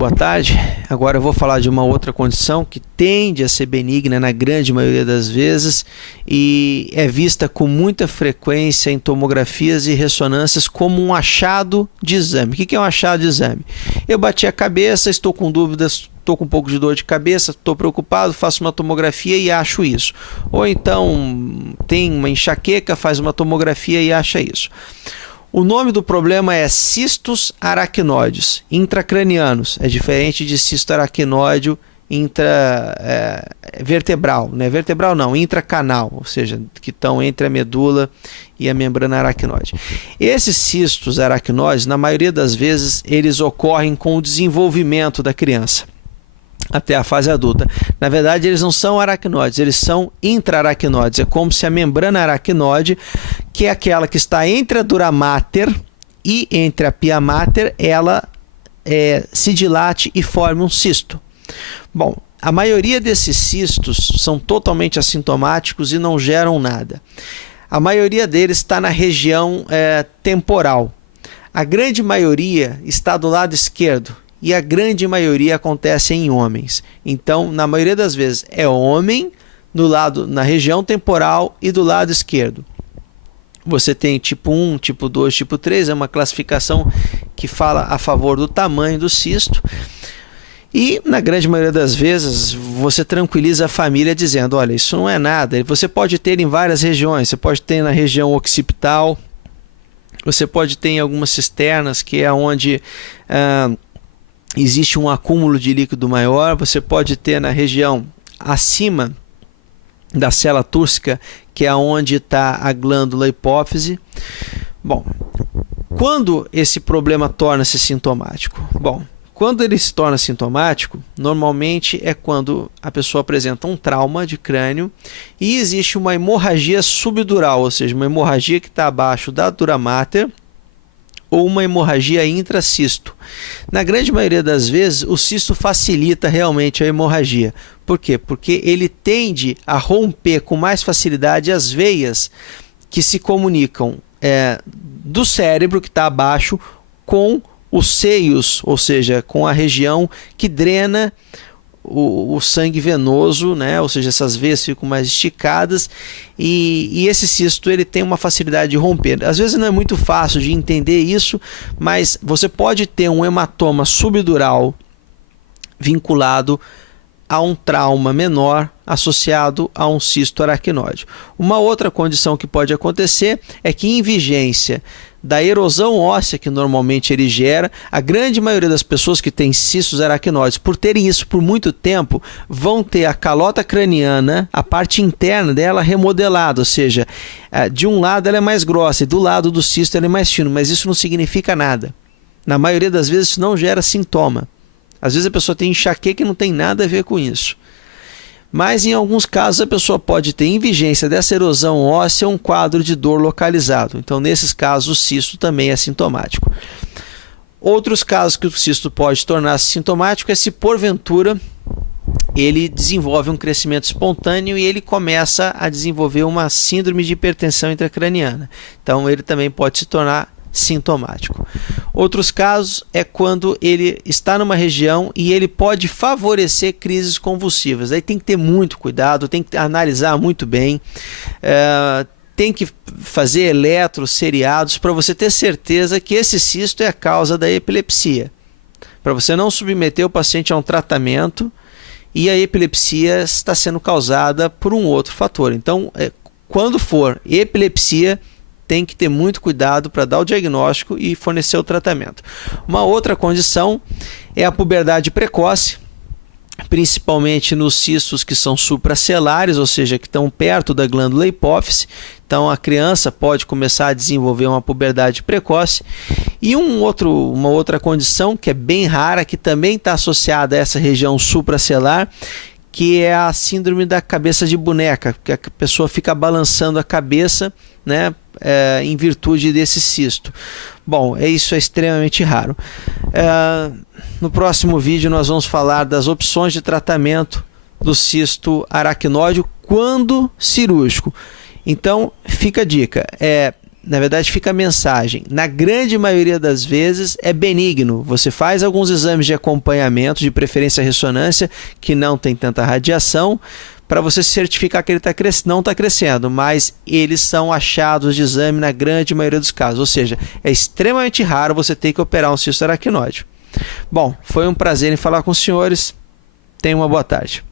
boa tarde. Agora eu vou falar de uma outra condição que tende a ser benigna na grande maioria das vezes e é vista com muita frequência em tomografias e ressonâncias como um achado de exame. O que é um achado de exame? Eu bati a cabeça, estou com dúvidas, estou com um pouco de dor de cabeça, estou preocupado, faço uma tomografia e acho isso. Ou então tem uma enxaqueca, faz uma tomografia e acha isso. O nome do problema é cistos aracnoides intracranianos. É diferente de cisto aracnoide vertebral, né? Vertebral não, intracanal, ou seja, que estão entre a medula e a membrana aracnoide. Esses cistos aracnoides, na maioria das vezes, eles ocorrem com o desenvolvimento da criança até a fase adulta. Na verdade, eles não são aracnoides, eles são intraaracnoides. É como se a membrana aracnoide, que é aquela que está entre a dura mater e entre a pia mater, ela se dilate e forme um cisto. Bom, a maioria desses cistos são totalmente assintomáticos e não geram nada. A maioria deles está na região temporal. A grande maioria está do lado esquerdo. E a grande maioria acontece em homens. Então, na maioria das vezes, é homem na região temporal e do lado esquerdo. Você tem tipo 1, tipo 2, tipo 3, é uma classificação que fala a favor do tamanho do cisto. E, na grande maioria das vezes, você tranquiliza a família dizendo, olha, isso não é nada. Você pode ter em várias regiões, você pode ter na região occipital, você pode ter em algumas cisternas, que é onde existe um acúmulo de líquido maior. Você pode ter na região acima da célula túrcica, que é onde está a glândula hipófise. Bom, quando esse problema torna-se sintomático? Bom, quando ele se torna sintomático, normalmente é quando a pessoa apresenta um trauma de crânio e existe uma hemorragia subdural, ou seja, uma hemorragia que está abaixo da dura mater, ou uma hemorragia intracisto. Na grande maioria das vezes, o cisto facilita realmente a hemorragia. Por quê? Porque ele tende a romper com mais facilidade as veias que se comunicam do cérebro, que está abaixo, com os seios, ou seja, com a região que drena o sangue venoso, né? Ou seja, essas veias ficam mais esticadas e esse cisto ele tem uma facilidade de romper. Às vezes não é muito fácil de entender isso, mas você pode ter um hematoma subdural vinculado a um trauma menor associado a um cisto aracnoide. Uma outra condição que pode acontecer é que em vigência da erosão óssea que normalmente ele gera, a grande maioria das pessoas que têm cistos aracnoides, por terem isso por muito tempo, vão ter a calota craniana, a parte interna dela remodelada, ou seja, de um lado ela é mais grossa e do lado do cisto ela é mais fino, mas isso não significa nada. Na maioria das vezes isso não gera sintoma. Às vezes a pessoa tem enxaqueca e não tem nada a ver com isso. Mas em alguns casos a pessoa pode ter em vigência dessa erosão óssea um quadro de dor localizado. Então nesses casos o cisto também é sintomático. Outros casos que o cisto pode tornar-se sintomático é se porventura ele desenvolve um crescimento espontâneo e ele começa a desenvolver uma síndrome de hipertensão intracraniana. Então ele também pode se tornar sintomático. Outros casos é quando ele está numa região e ele pode favorecer crises convulsivas. Aí tem que ter muito cuidado, tem que analisar muito bem, tem que fazer eletros seriados para você ter certeza que esse cisto é a causa da epilepsia, para você não submeter o paciente a um tratamento e a epilepsia está sendo causada por um outro fator. Então, quando for epilepsia, tem que ter muito cuidado para dar o diagnóstico e fornecer o tratamento. Uma outra condição é a puberdade precoce, principalmente nos cistos que são supracelares, ou seja, que estão perto da glândula hipófise. Então a criança pode começar a desenvolver uma puberdade precoce. E uma outra condição que é bem rara, que também está associada a essa região supracelar, que é a síndrome da cabeça de boneca, que a pessoa fica balançando a cabeça, né, em virtude desse cisto. Bom, isso é extremamente raro. No próximo vídeo nós vamos falar das opções de tratamento do cisto aracnoide quando cirúrgico. Então fica a dica, na verdade fica a mensagem, na grande maioria das vezes é benigno. Você faz alguns exames de acompanhamento, de preferência ressonância, que não tem tanta radiação, para você certificar que ele não está crescendo, mas eles são achados de exame na grande maioria dos casos, ou seja, é extremamente raro você ter que operar um cisto aracnoide. Bom, foi um prazer em falar com os senhores, tenham uma boa tarde.